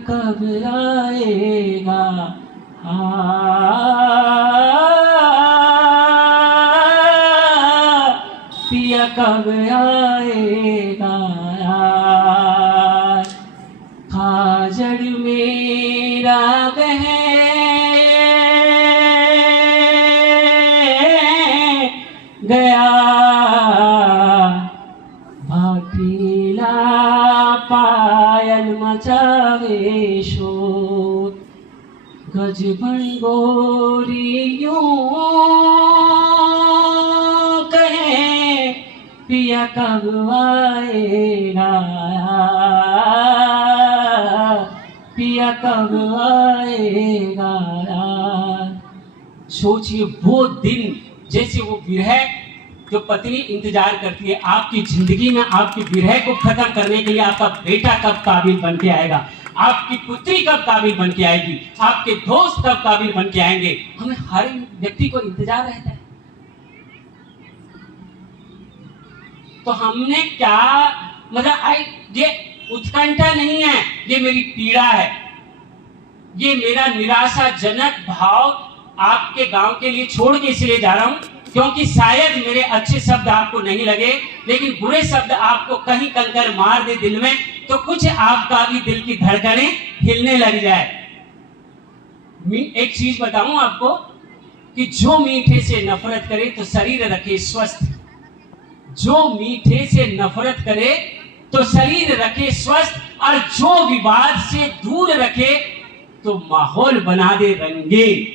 कब आएगा, पिया कब आएगा, खाजड़ मेरा बह गया, भाटीला पायल मचावे शोर, गज भंगोरी यूं कहे, पिया कब आएगा, पिया कब आएगा। सोचिए वो दिन, जैसे वो विरह जो पत्नी इंतजार करती है आपकी जिंदगी में, आपकी विरह को खत्म करने के लिए आपका बेटा कब काबिल बन के आएगा, आपकी पुत्री कब काबिल बन के आएगी, आपके दोस्त कब काबिल बन के आएंगे। हमें हर व्यक्ति को इंतजार रहता है। तो हमने क्या मतलब, ये उत्कंठा नहीं है, ये मेरी पीड़ा है, ये मेरा निराशाजनक भाव आपके गांव के लिए छोड़ के इसलिए जा रहा हूं क्योंकि शायद मेरे अच्छे शब्द आपको नहीं लगे, लेकिन बुरे शब्द आपको कहीं कंकर मार दे दिल में, तो कुछ आपका भी दिल की धड़कनें हिलने लग जाए। एक चीज बताऊं आपको कि जो मीठे से नफरत करे तो शरीर रखे स्वस्थ, जो मीठे से नफरत करे तो शरीर रखे स्वस्थ, और जो विवाद से दूर रखे तो माहौल बना दे रंगीन।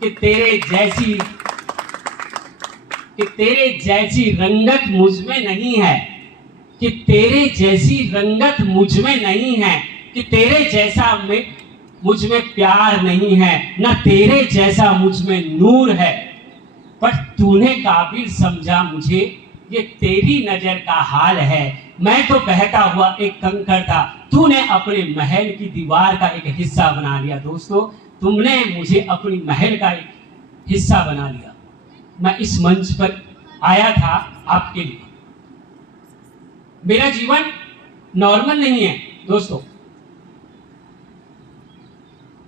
कि तेरे जैसी रंगत मुझ में नहीं है, कि तेरे जैसी रंगत मुझ में नहीं है, कि तेरे जैसा मुझ में प्यार नहीं है, न तेरे जैसा मुझ में नूर है, पर तूने काबिल समझा मुझे, ये तेरी नजर का हाल है। मैं तो बहता हुआ एक कंकड़ था, तूने अपने महल की दीवार का एक हिस्सा बना लिया। दोस्तों, तुमने मुझे अपनी महल का एक हिस्सा बना लिया। मैं इस मंच पर आया था आपके लिए। मेरा जीवन नॉर्मल नहीं है दोस्तों,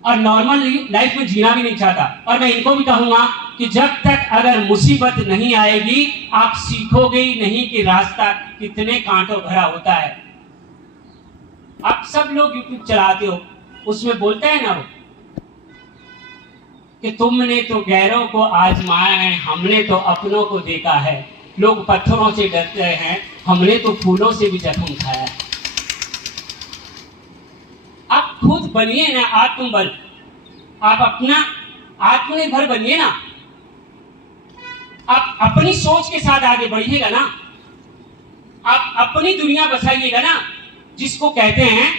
और नॉर्मल लाइफ में जीना भी नहीं चाहता। और मैं इनको भी कहूंगा कि जब तक अगर मुसीबत नहीं आएगी आप सीखोगे ही नहीं कि रास्ता कितने कांटों भरा होता है। आप सब लोग यूट्यूब चलाते हो, उसमें बोलते हैं ना वो कि तुमने तो गैरों को आजमाया है, हमने तो अपनों को देखा है। लोग पत्थरों से डरते हैं, हमने तो फूलों से भी जख्म खाया है। आप खुद बनिए ना आत्मबल, आप अपना आत्मनिर्भर बनिए ना, आप अपनी सोच के साथ आगे बढ़िएगा ना, आप अपनी दुनिया बसाइएगा ना। जिसको कहते हैं,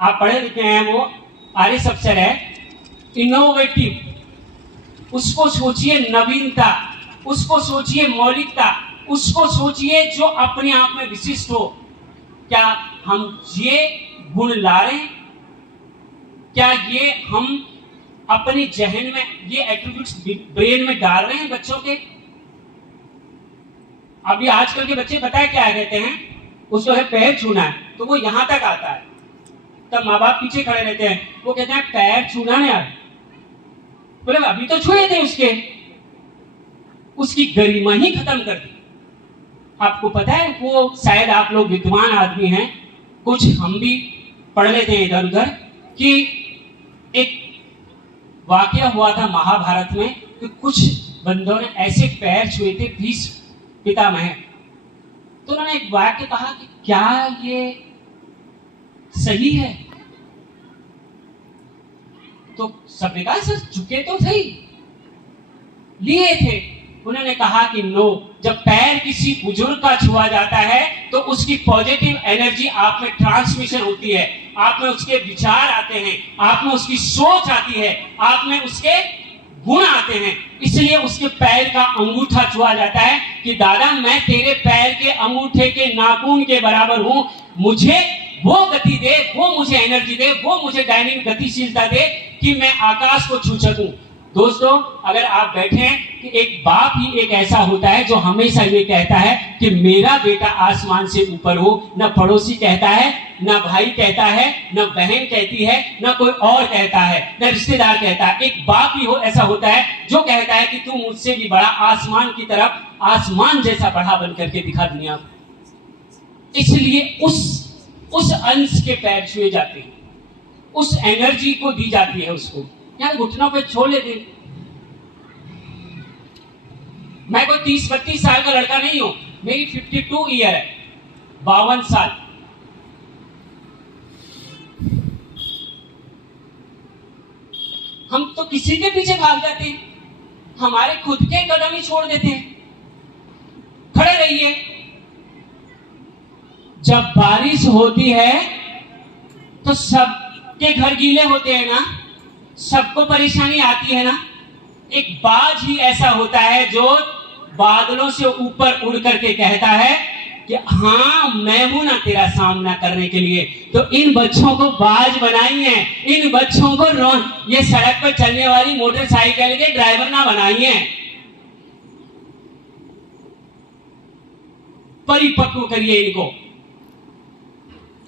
आप पढ़े लिखे हैं, वो आरएस अफसर है, इनोवेटिव, उसको सोचिए नवीनता, उसको सोचिए मौलिकता, उसको सोचिए जो अपने आप में विशिष्ट हो। क्या हम ये गुण ला रहे हैं? क्या ये हम अपने जहन में ये एट्रीब्यूट्स ब्रेन में डाल रहे हैं बच्चों के? अभी आजकल के बच्चे पता है क्या कहते हैं, उसको है पैर छूना है, तो वो यहां तक आता है, तब माँ बाप पीछे खड़े रहते हैं, वो कहते हैं पैर छूना ना यार, बोले अभी तो छुए थे उसकी गरिमा ही खत्म कर दी। आपको पता है, वो शायद आप लोग विद्वान आदमी हैं, कुछ हम भी पढ़ लेते हैं इधर उधर, कि एक वाकया हुआ था महाभारत में कि कुछ बंदों ने ऐसे पैर छुए थे भीष्म पितामह, तो उन्होंने एक वाक्य कहा कि क्या ये सही है? तो सबने कहा सर झुके तो थे, लिए थे। उन्होंने कहा कि नो, जब पैर किसी बुजुर्ग का छुआ जाता है तो उसकी पॉजिटिव एनर्जी आप में ट्रांसमिशन होती है, आप में उसके विचार आते हैं, आप में उसकी सोच आती है, आप में उसके गुण आते हैं। इसलिए उसके पैर का अंगूठा छुआ जाता है कि दादा मैं तेरे पैर के अंगूठे के नाखून के बराबर हूं, मुझे वो गति दे, वो मुझे एनर्जी दे, वो मुझे डायनामिक गतिशीलता दे कि मैं आकाश को छू सकूं। दोस्तों, अगर आप बैठे हैं कि एक बाप ही एक ऐसा होता है जो हमेशा ये कहता है कि मेरा बेटा आसमान से ऊपर हो, न पड़ोसी कहता है, न भाई कहता है, न बहन कहती है, न कोई और कहता है, न रिश्तेदार कहता है। एक बाप ही हो ऐसा होता है जो कहता है कि तू मुझसे भी बड़ा, आसमान की तरफ, आसमान जैसा बड़ा बन करके दिखा दुनिया को। इसलिए उस अंश के पैर छुए जाते हैं, उस एनर्जी को दी जाती है उसको। यार घुटनों पे छोड़ लेते। मैं कोई 30-32 साल का लड़का नहीं हूं, मेरी 52 ईयर है, 52 साल। हम तो किसी के पीछे भाग जाते हैं, हमारे खुद के कदम ही छोड़ देते हैं। खड़े रहिए। जब बारिश होती है तो सबके घर गीले होते हैं ना, सबको परेशानी आती है ना। एक बाज ही ऐसा होता है जो बादलों से ऊपर उड़ करके कहता है कि हाँ मैं हूं ना तेरा सामना करने के लिए। तो इन बच्चों को बाज बनाई है, इन बच्चों को ये सड़क पर चलने वाली मोटरसाइकिल के ड्राइवर ना बनाई है। परिपक्व करिए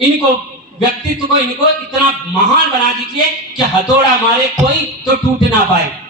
इनको व्यक्तित्व को, इनको इतना महान बना दीजिए कि हथौड़ा मारे कोई तो टूट ना पाए।